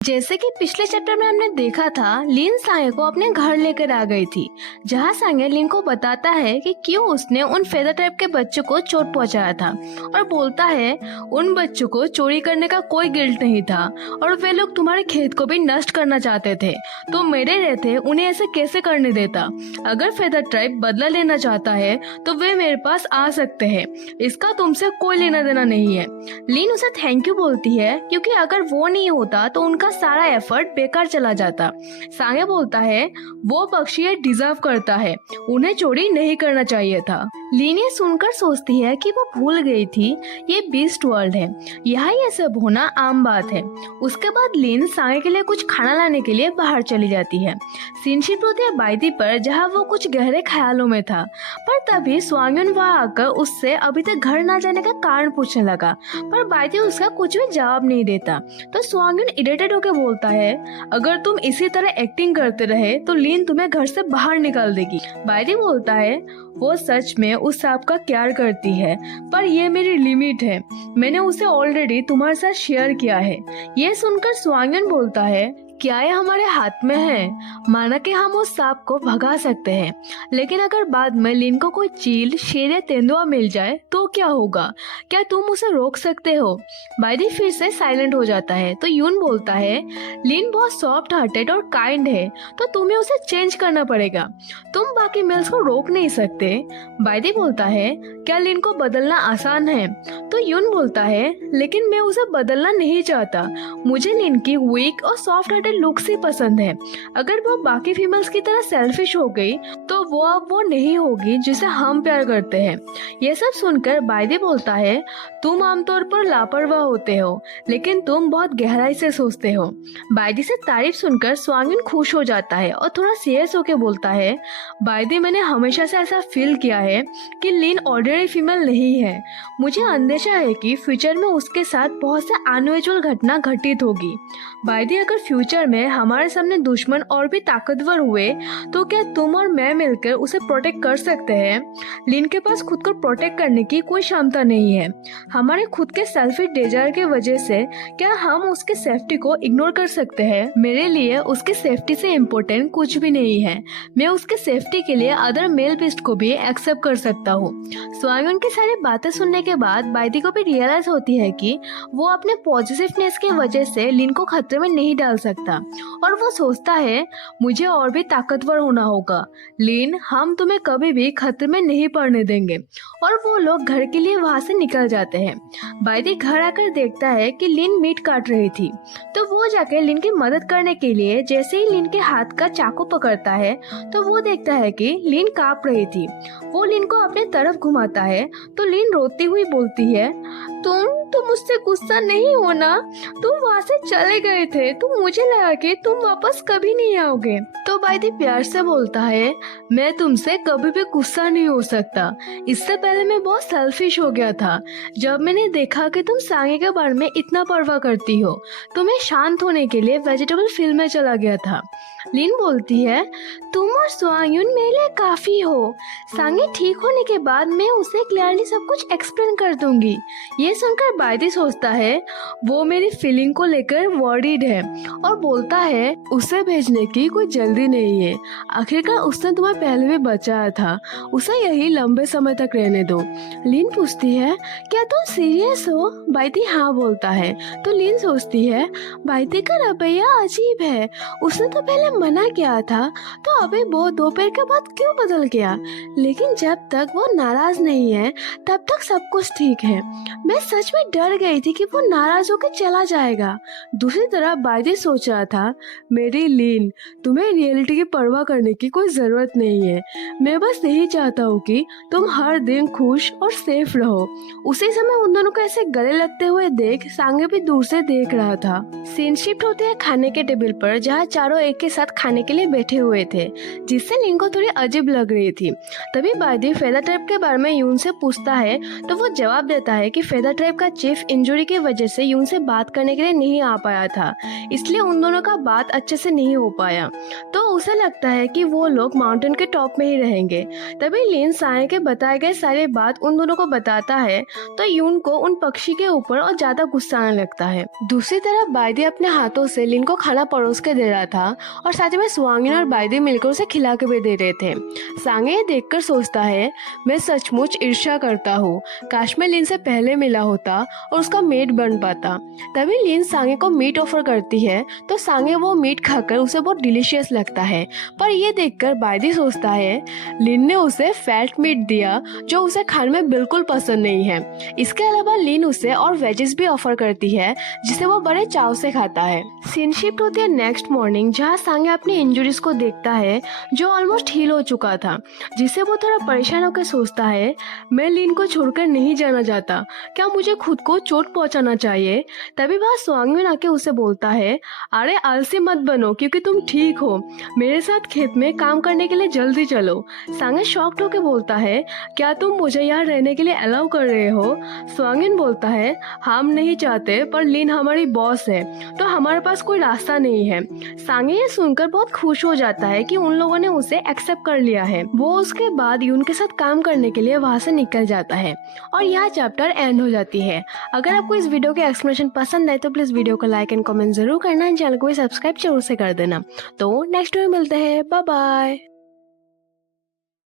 जैसे कि पिछले चैप्टर में हमने देखा था, लिन सांगे को अपने घर लेकर आ गई थी, जहाँ सांगे लिन को बताता है कि क्यों उसने उन फेदर टाइप के बच्चों को चोट पहुंचाया था और बोलता है उन बच्चों को चोरी करने का कोई गिल्ट नहीं था और वे लोग तुम्हारे खेत को भी नष्ट करना चाहते थे, तो मेरे रहते उन्हें ऐसे कैसे करने देता। अगर फेदर ट्राइब बदला लेना चाहता है तो वे मेरे पास आ सकते हैं, इसका तुमसे कोई लेना देना नहीं है। लिन उसे थैंक यू बोलती है क्योंकि अगर वो नहीं होता तो उनका सारा एफर्ट बेकार चला जाता। सांगे बोलता है वो पक्षी ये डिजर्व करता है, उन्हें चोरी नहीं करना चाहिए था। लिन ये सुनकर सोचती है कि वो भूल गई थी ये बीस्ट वर्ल्ड है, यहाँ ये सब होना आम बात है। उसके बाद लिन सांगे के लिए कुछ खाना लाने के लिए बाहर चली जाती है। सीन शिफ्ट होती है बाइदी पर, जहाँ वो कुछ गहरे ख्यालों में था, पर तभी स्वांगयुन वहाँ आकर उससे अभी तक घर ना जाने का कारण पूछने लगा, पर बाइदी उसका कुछ भी जवाब नहीं देता। तो स्वांगयुन इरिटेट होकर बोलता है अगर तुम इसी तरह एक्टिंग करते रहे तो लिन तुम्हें घर से बाहर निकाल देगी। बाइदी बोलता है वो सच में उस सांप का प्यार करती है, पर ये मेरी लिमिट है, मैंने उसे ऑलरेडी तुम्हारे साथ शेयर किया है। ये सुनकर स्वांगयुन बोलता है क्या ये हमारे हाथ में है, माना कि हम उस सांप को भगा सकते हैं, लेकिन अगर बाद में लिन को कोई चील, शेर या तेंदुआ मिल जाए तो क्या होगा, क्या तुम उसे रोक सकते हो। बाइदी फिर से साइलेंट हो जाता है। तो यून बोलता है लिन बहुत सॉफ्ट हार्टेड और काइंड है, तो तुम्हें उसे चेंज करना पड़ेगा, तुम बाकी मेल्स को रोक नहीं सकते। बाइदी बोलता है क्या लिन को बदलना आसान है। तो यून बोलता है लेकिन मैं उसे बदलना नहीं चाहता, मुझे लिन की वीक और सॉफ्ट हार्टेड लुक्स ही पसंद है। अगर वो बाकी फीमेल्स की तरह सेल्फिश हो गई तो वो अब वो नहीं होगी जिसे हम प्यार करते हैं। ये सब सुनकर बाइदी बोलता है तुम आमतौर पर लापरवाह होते हो, लेकिन तुम बहुत गहराई से सोचते हो। बाइदी से तारीफ सुनकर स्वांगयुन खुश हो जाता है और थोड़ा सीरियस होकर बोलता है बाइदी मैंने हमेशा से ऐसा फील किया है कि लिन ऑर्डिनरी फीमेल नहीं है, मुझे अंदेशा है कि फ्यूचर में उसके साथ बहुत से अनयूजुअल घटना घटित होगी। बाइदी अगर फ्यूचर में हमारे सामने दुश्मन और भी ताकतवर हुए तो क्या तुम और मैं मिलकर उसे प्रोटेक्ट कर सकते हैं। लिन के पास खुद को प्रोटेक्ट करने की कोई क्षमता नहीं है, हमारे खुद के सेल्फिश डिजायर की वजह से क्या हम उसकी सेफ्टी को इग्नोर कर सकते हैं। मेरे लिए उसकी सेफ्टी से इम्पोर्टेंट कुछ भी नहीं है, मैं उसके सेफ्टी के लिए अदर मेल बीस्ट को भी एक्सेप्ट कर सकता हूँ। स्वांगयुन की सारी बातें सुनने के बाद बाइदी को भी रियलाइज होती है कि वो अपने पॉजिटिवनेस की वजह से लिन को खतरे में नहीं डाल सकता और वो सोचता है मुझे और भी ताकतवर होना होगा। लिन हम तुम्हें कभी भी खतरे में नहीं पड़ने देंगे। और वो लोग घर के लिए वहाँ से निकल जाते हैं। बाइदी घर आकर देखता है कि लिन मीट काट रही थी, तो वो जाकर लिन की मदद करने के लिए जैसे ही लिन के हाथ का चाकू पकड़ता है तो वो देखता है कि लिन कांप रही थी। वो लिन को अपने तरफ घुमाता है तो लिन रोती हुई बोलती है तुम मुझसे गुस्सा नहीं हो ना, तुम वहाँ से चले गए थे तो मुझे लगा कि तुम वापस कभी नहीं आओगे। तो बाइदी प्यार से बोलता है मैं तुमसे कभी भी गुस्सा नहीं हो सकता, इससे पहले मैं बहुत सेल्फिश हो गया था। जब मैंने देखा कि तुम सांगे के बारे में इतना परवाह करती हो तो मैं शांत होने के लिए वेजिटेबल फील्ड में चला गया था। लिन बोलती है तुम और स्वांगयुन मेरे लिए काफी हो, सांगे ठीक होने के बाद मैं उसे क्लियरली सब कुछ एक्सप्लेन कर दूंगी। ये सुनकर बाइदी सोचता है वो मेरी फीलिंग को लेकर वरीड है और बोलता है उसे भेजने की कोई जल्दी नहीं है, आखिरकार उसने तुम्हें पहले भी बचाया था, उसे यही लंबे समय तक रहने दो। लिन पूछती है क्या तुम सीरियस हो। बाइदी हाँ बोलता है। तो लिन सोचती है बाइदी का रवैया अजीब है, उसने तो पहले मना किया था तो अभी वो दोपहर के बाद क्यों बदल गया, लेकिन जब तक वो नाराज नहीं है तब तक सब कुछ ठीक है। मैं सच में डर गई थी कि वो नाराज होकर चला जाएगा। दूसरी तरफ बाइदी सोच रहा था मेरी लिन तुम्हें रियलिटी की परवाह करने की कोई जरूरत नहीं है, मैं बस यही चाहता हूँ कि तुम हर दिन खुश और सेफ रहो। उसी समय उन दोनों को ऐसे गले लगते हुए देख सांगे भी दूर से देख रहा था। सीन शिफ्ट होते हैं खाने के टेबल पर, जहाँ चारों एक के साथ खाने के लिए बैठे हुए थे, जिससे लिन को थोड़ी अजीब लग रही थी। तभी बाइदी फेदर ट्राइब के बारे में यून से पूछता है तो वो जवाब देता है कि फेदर ट्राइब का चीफ इंजरी की वजह से यून से बात करने के लिए नहीं आ पाया था, इसलिए उन दोनों का बात अच्छे से नहीं हो पाया। तो उसे लगता है कि वो लोग माउंटेन के टॉप में ही रहेंगे। तभी लिन सांगे के बताए गए सारे बात उन दोनों को बताता है, तो यून को उन पक्षी के ऊपर और ज्यादा गुस्सा आने लगता है। दूसरी तरफ बाइदी अपने हाथों से लिन को खाना परोस के दे रहा था और साथ में स्वांगिन और बाइदी मिलकर उसे खिला के भी दे रहे थे। सांगे ये देखकर सोचता है, मैं सचमुच ईर्ष्या करता हूँ, काश मैं लिन से पहले मिला होता और उसका मेट बन पाता। तभी लिन सांगे को मीट ऑफर करती है, तो सांगे वो मीट खाकर उसे बहुत डिलीशियस लगता है। पर ये देखकर बाइदी सोचता है, लिन ने उसे फैट मीट दिया जो उसे खाने में बिल्कुल पसंद नहीं है। इसके अलावा लिन उसे और वेजेस भी ऑफर करती है जिसे वो बड़े चाव से खाता है। सीन शिफ्ट होती है नेक्स्ट मॉर्निंग, जहाँ सांगे अपनी इंजुरीज को देखता है जो ऑलमोस्ट हील हो चुका था, जिससे वो थोड़ा परेशान होकर सोचता है, मैं लिन को छोड़कर नहीं जाना चाहता, क्या मुझे खुद को चोट पहुंचाना चाहिए। तभी वह स्वांगविन आके उसे बोलता है, अरे आलसी मत बनो क्योंकि तुम ठीक हो, मेरे साथ खेत में काम करने के लिए जल्दी चलो। सांगे शॉक्ड होकर बोलता है, क्या तुम मुझे यहाँ रहने के लिए अलाउ कर रहे हो। स्वांगिन बोलता है, हम नहीं चाहते पर लिन हमारी बॉस है तो हमारे पास कोई रास्ता नहीं है। सांगे ये सुनकर बहुत खुश हो जाता है कि उन लोगों ने उसे एक्सेप्ट कर लिया है। वो उसके बाद यून के साथ काम करने के लिए वहाँ से निकल जाता है और यह चैप्टर एंड हो जाती है। अगर आपको इस वीडियो के एक्सप्लेनेशन पसंद आए तो प्लीज वीडियो को लाइक एंड कमेंट जरूर करना, चैनल को भी सब्सक्राइब जरूर से कर देना। तो नेक्स्ट वीडियो मिलते हैं, बाय बाय।